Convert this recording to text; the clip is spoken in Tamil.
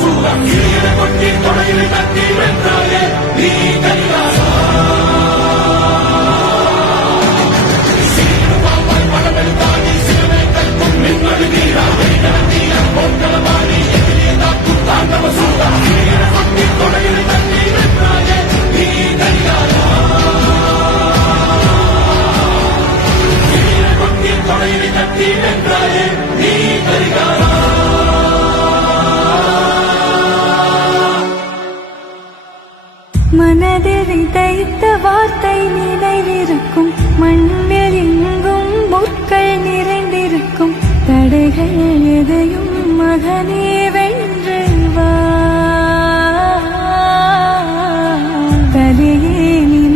சூலம் கீழ கொட்டி தொடையில் கட்டி வென்றாயே நீ கைலாசா படமெடுத்தாடி சிறுமை கற்கும் மின்மொழி நீரா நீரா பொங்கலமானி எதிரே தாக்கும் தாண்டவ சூலம் கீழ கொட்டி தொடையில் கட்டி வென்றாயே நீ கைலாசா கீழ கொட்டி தொடையில் கட்டி வென்றாயே நீ கைலாசா மனதில் விதைத்த வார்த்தை நினைவிருக்கும் மண்ணில் எங்கும் முற்கள் நிறைந்திருக்கும் தடைகள் எதையும் மகனே